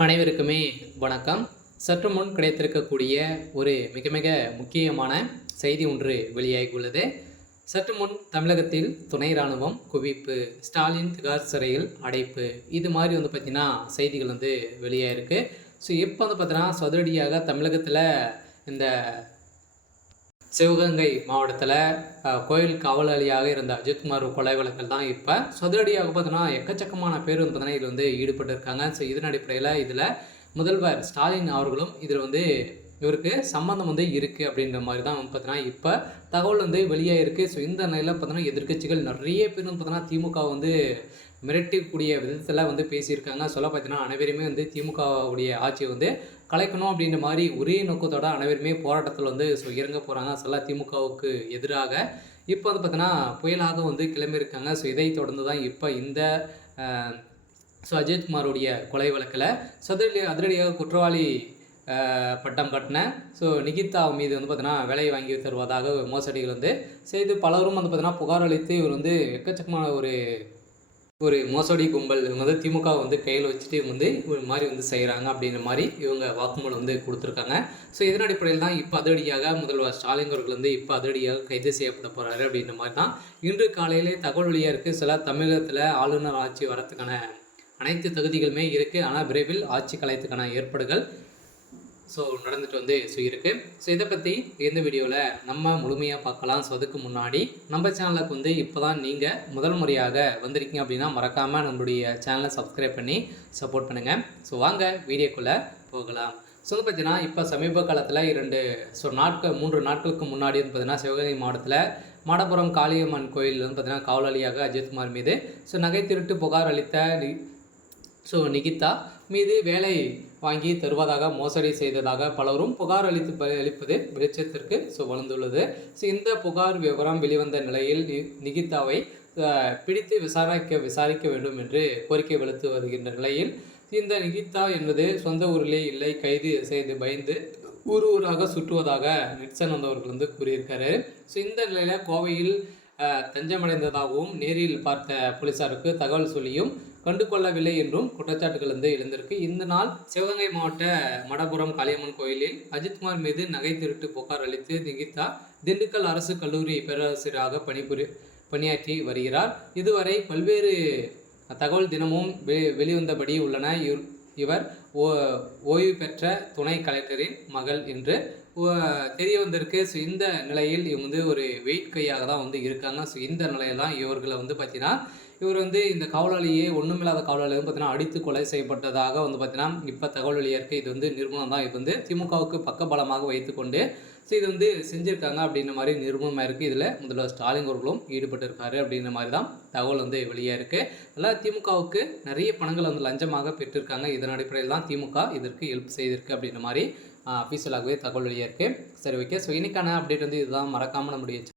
அனைவருக்குமே வணக்கம். சற்று முன் கிடைத்திருக்கக்கூடிய ஒரு மிக மிக முக்கியமான செய்தி ஒன்று வெளியாகியுள்ளது. சற்று முன் தமிழகத்தில் துணை ராணுவம் குவிப்பு, ஸ்டாலின் திகார் சிறையில் அடைப்பு, இது மாதிரி பார்த்தீங்கன்னா செய்திகள் வெளியாயிருக்கு. ஸோ இப்போ பார்த்தீங்கன்னா சதுரடியாக தமிழகத்தில் இந்த சிவகங்கை மாவட்டத்தில் கோயில் காவலாளியாக இருந்த அஜித்குமார் கொலை வழக்கில் தான் இப்போ சதுரடியாக பார்த்தோன்னா எக்கச்சக்கமான பேர் பார்த்தீங்கன்னா இதில் ஈடுபட்டு இருக்காங்க. ஸோ இதன் அடிப்படையில் இதில் முதல்வர் ஸ்டாலின் அவர்களும் இதில் இவருக்கு சம்மந்தம் இருக்குது அப்படின்ற மாதிரி தான் பார்த்தீங்கன்னா இப்போ தகவல் வெளியாக இருக்குது. ஸோ இந்த நிலையில் பார்த்தோன்னா எதிர்க்கட்சிகள் நிறைய பேர் பார்த்தோன்னா திமுக மிரட்டக்கூடிய விதத்தில் பேசியிருக்காங்க. சொல்ல பார்த்தீங்கன்னா அனைவருமே திமுகவுடைய ஆட்சியை கலைக்கணும் அப்படின்ற மாதிரி ஒரே நோக்கத்தோட அனைவருமே போராட்டத்தில் ஸோ இறங்க போகிறாங்க. சொல்ல திமுகவுக்கு எதிராக இப்போ பார்த்தீங்கன்னா புயலாக கிளம்பியிருக்காங்க. ஸோ இதை தொடர்ந்து தான் இப்போ இந்த அஜித்குமாருடைய கொலை வழக்கில் அதிரடியாக குற்றவாளி பட்டம் கட்டின நிகிதா மீது பார்த்தீங்கன்னா வேலை வாங்கி தருவதாக மோசடிகள் செய்து பலரும் பார்த்தீங்கன்னா புகார் அளித்து இவர் எக்கச்சக்கமான ஒரு மோசடி கும்பல் இவங்க திமுக கையில் வச்சுட்டு ஒரு மாதிரி செய்கிறாங்க அப்படின்ற மாதிரி இவங்க வாக்குமூலம் கொடுத்துருக்காங்க. ஸோ இதன் அடிப்படையில் தான் இப்போ அதிரடியாக முதல்வர் ஸ்டாலின் அவர்கள் இப்போ அதிரடியாக கைது செய்யப்பட போகிறாரு அப்படின்ற மாதிரி தான் இன்று காலையிலே தகவல் வழியாக இருக்குது. சில தமிழகத்தில் ஆளுநர் ஆட்சி வரத்துக்கான அனைத்து தகுதிகளுமே இருக்குது. ஆனால் விரைவில் ஆட்சி கலையத்துக்கான ஏற்பாடுகள் நடந்துட்டு இருக்குது. ஸோ இதை பற்றி இந்த வீடியோவில் நம்ம முழுமையாக பார்க்கலாம். ஸோ அதுக்கு முன்னாடி நம்ம சேனலுக்கு இப்போ தான் நீங்கள் முதல் முறையாக வந்திருக்கீங்க அப்படின்னா மறக்காமல் நம்மளுடைய சேனலை சப்ஸ்கிரைப் பண்ணி சப்போர்ட் பண்ணுங்கள். ஸோ வாங்க வீடியோக்குள்ளே போகலாம். ஸோ பார்த்தீங்கன்னா இப்போ சமீப காலத்தில் 3 நாட்களுக்கு முன்னாடி பார்த்தீங்கன்னா சிவகங்கை மாவட்டத்தில் மாடப்புரம் காளியம்மன் கோயில் பார்த்தீங்கன்னா காவலாளியாக அஜித்குமார் மீது நகை திருட்டு புகார் அளித்த நிகிதா மீது வேலை வாங்கி தருவதாக மோசடி செய்ததாக பலரும் புகார் அளிப்பது வெளிச்சத்திற்கு வளர்ந்துள்ளது. இந்த புகார் விவரம் வெளிவந்த நிலையில் நிகிதாவை பிடித்து விசாரிக்க வேண்டும் என்று கோரிக்கை வலுத்து வருகின்ற நிலையில் இந்த நிகிதா என்பது சொந்த ஊரிலே இல்லை, கைது செய்து பயந்து ஊராக சுற்றுவதாக நிட்சன் வந்தவர்கள் கூறியிருக்காரு. இந்த நிலையில் கோவையில் தஞ்சமடைந்ததாகவும் நேரில் பார்த்த போலீசாருக்கு தகவல் சொல்லியும் கண்டு கொள்ளவில்லை என்றும் குற்றச்சாட்டுகள் எழுந்திருக்கு. இந்த நாள் சிவகங்கை மாவட்ட மடப்புரம் காளியம்மன் கோயிலில் அஜித்குமார் மீது நகை திருட்டு புகார் அளித்து நிகிதா திண்டுக்கல் அரசு கல்லூரி பேராசிரியராக பணியாற்றி வருகிறார். இதுவரை பல்வேறு தகவல் தினமும் வெளிவந்தபடி உள்ளன. இவர் ஓய்வு பெற்ற துணை கலெக்டரின் மகள் என்று தெரிய வந்திருக்கு. இந்த நிலையில் இவங்க ஒரு வெயிட் கையாக தான் இருக்காங்க. இந்த நிலையெல்லாம் இவர்களை பார்த்தீங்கன்னா இவர் இந்த காவலாளியே ஒன்றுமில்லாத காவலாளி பார்த்தீங்கன்னா அடித்து கொலை செய்யப்பட்டதாக பார்த்தீங்கன்னா இப்போ தகவல் வழியாக இருக்குது. இது நிறுவனம் தான் இது திமுகவுக்கு பக்கபலமாக வைத்துக்கொண்டு இது செஞ்சுருக்காங்க அப்படின்ற மாதிரி நிறுவனமாக இருக்குது. இதில் முதல்வர் ஸ்டாலின் அவர்களும் ஈடுபட்டிருக்காரு அப்படின்ற மாதிரி தான் தகவல் வெளியாக இருக்குது. அதனால் திமுகவுக்கு நிறைய பணங்கள் லஞ்சமாக பெற்றிருக்காங்க. இதன் அடிப்படையில் தான் திமுக இதற்கு ஹெல்ப் செய்திருக்கு அப்படின்ற மாதிரி அஃபீஷியலாகவே தகவல் வெளியாக இருக்குது. சரி, ஓகே. ஸோ இன்னைக்கான அப்டேட் இதுதான். மறக்காமல் நம்முடைய